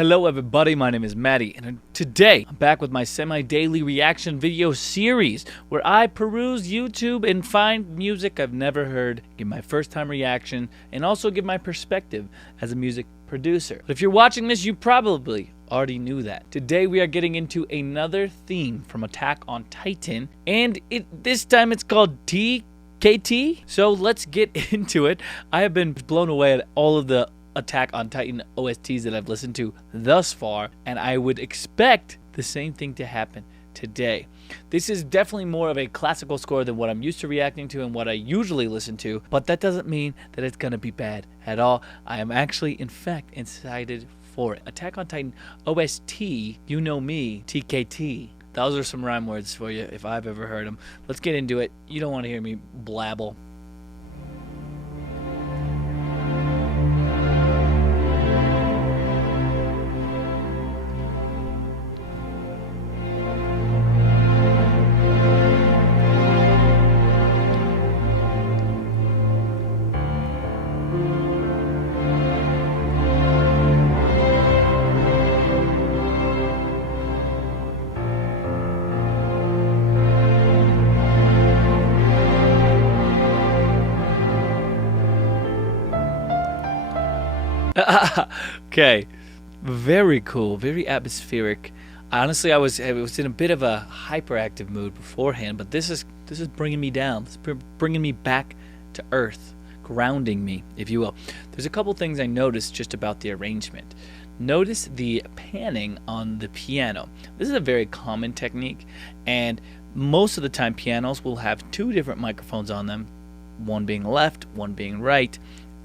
Hello everybody, my name is Mattie, and today I'm back with my semi-daily reaction video series where I peruse YouTube and find music I've never heard, give my first time reaction, and also give my perspective as a music producer. But if you're watching this, you probably already knew that. Today we are getting into another theme from Attack on Titan, and this time it's called T-KT. So let's get into it. I have been blown away at all of the Attack on Titan OSTs that I've listened to thus far, and I would expect the same thing to happen today. This is definitely more of a classical score than what I'm used to reacting to and what I usually listen to, but that doesn't mean that it's gonna be bad at all. I am actually, in fact, excited for it. Attack on Titan OST, you know me, T-KT. Those are some rhyme words for you if I've ever heard them. Let's get into it. You don't want to hear me blabble. Okay, very cool, very atmospheric. Honestly, I was in a bit of a hyperactive mood beforehand, but this is bringing me down. It's bringing me back to earth, grounding me, if you will. There's a couple things I noticed just about the arrangement. Notice the panning on the piano. This is a very common technique, and most of the time pianos will have two different microphones on them, one being left, one being right,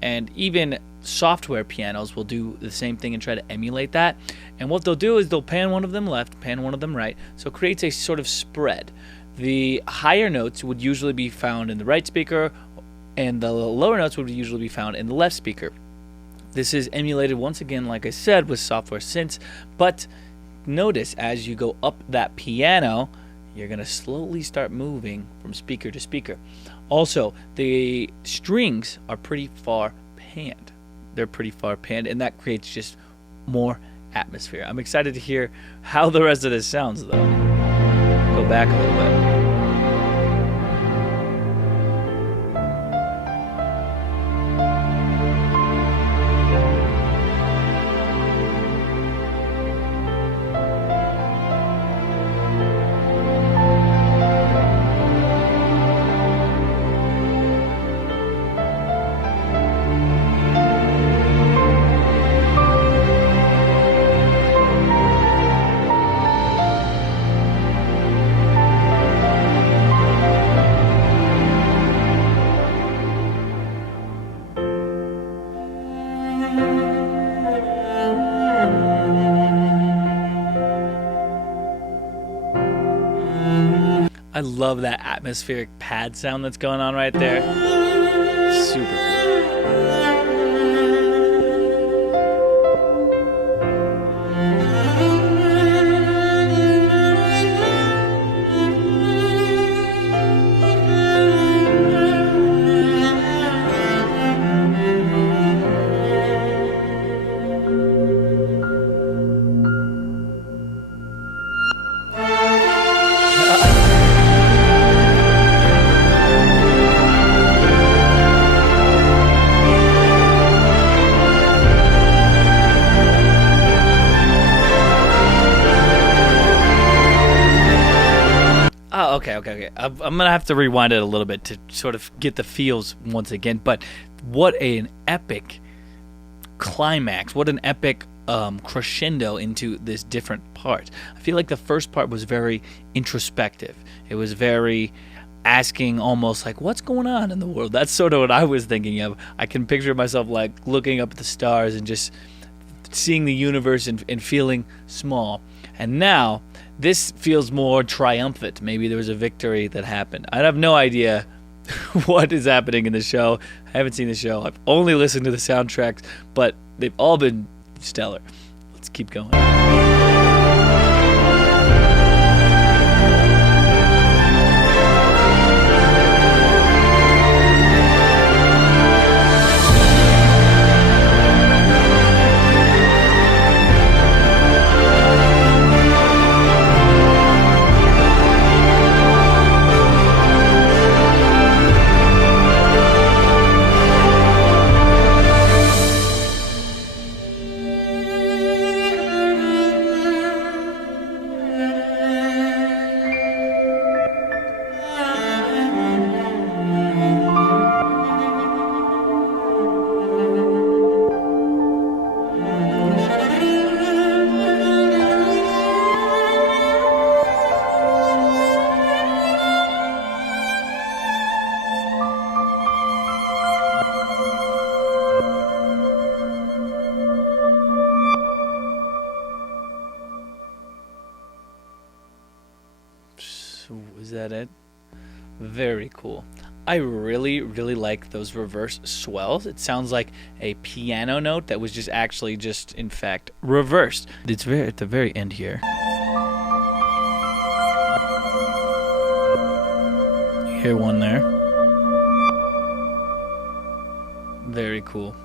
and even software pianos will do the same thing and try to emulate that. And what they'll do is they'll pan one of them left, pan one of them right, so it creates a sort of spread. The higher notes would usually be found in the right speaker, and the lower notes would usually be found in the left speaker. This is emulated once again, like I said, with software synths, but notice as you go up that piano, you're going to slowly start moving from speaker to speaker. Also, the strings are pretty far panned. They're pretty far panned, and that creates just more atmosphere. I'm excited to hear how the rest of this sounds, though. Go back a little bit. I love that atmospheric pad sound that's going on right there. Super cool. Okay. I'm gonna have to rewind it a little bit to sort of get the feels once again. But what an epic climax! What an epic crescendo into this different part. I feel like the first part was very introspective. It was very asking, almost like, what's going on in the world? That's sort of what I was thinking of. I can picture myself like looking up at the stars and just seeing the universe and feeling small. And now this feels more triumphant. Maybe there was a victory that happened. I have no idea what is happening in the show. I haven't seen the show. I've only listened to the soundtracks, but they've all been stellar. Let's keep going. Is that it? Very cool. I really, really like those reverse swells. It sounds like a piano note that was just actually just, in fact, reversed. It's very at the very end here. You hear one there. Very cool.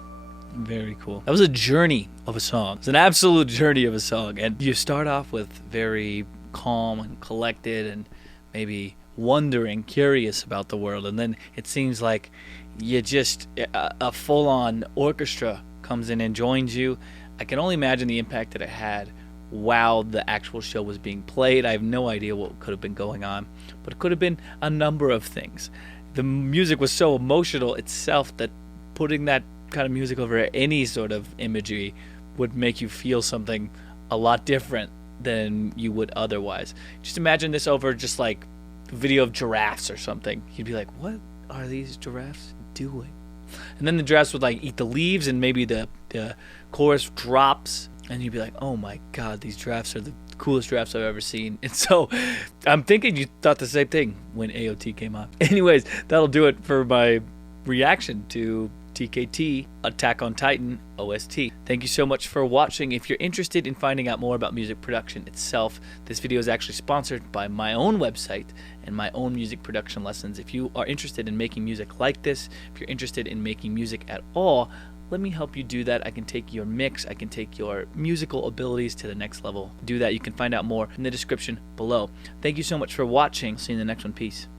Very cool. That was a journey of a song. It's an absolute journey of a song. And you start off with very calm and collected and maybe wondering, curious about the world, and then it seems like you just a full-on orchestra comes in and joins you. I can only imagine the impact that it had while the actual show was being played. I have no idea what could have been going on, but it could have been a number of things. The music was so emotional itself that putting that kind of music over any sort of imagery would make you feel something a lot different than you would otherwise. Just imagine this over just like video of giraffes or something. You'd be like, what are these giraffes doing? And then the giraffes would like eat the leaves, and maybe the chorus drops, and you'd be like, oh my god, these giraffes are the coolest giraffes I've ever seen. And so I'm thinking you thought the same thing when AOT came on. Anyways, that'll do it for my reaction to T-KT, Attack on Titan OST. Thank you so much for watching. If you're interested in finding out more about music production itself, this video is actually sponsored by my own website and my own music production lessons. If you are interested in making music like this, if you're interested in making music at all, let me help you do that. I can take your mix, I can take your musical abilities to the next level. Do that. You can find out more in the description below. Thank you so much for watching. See you in the next one. Peace.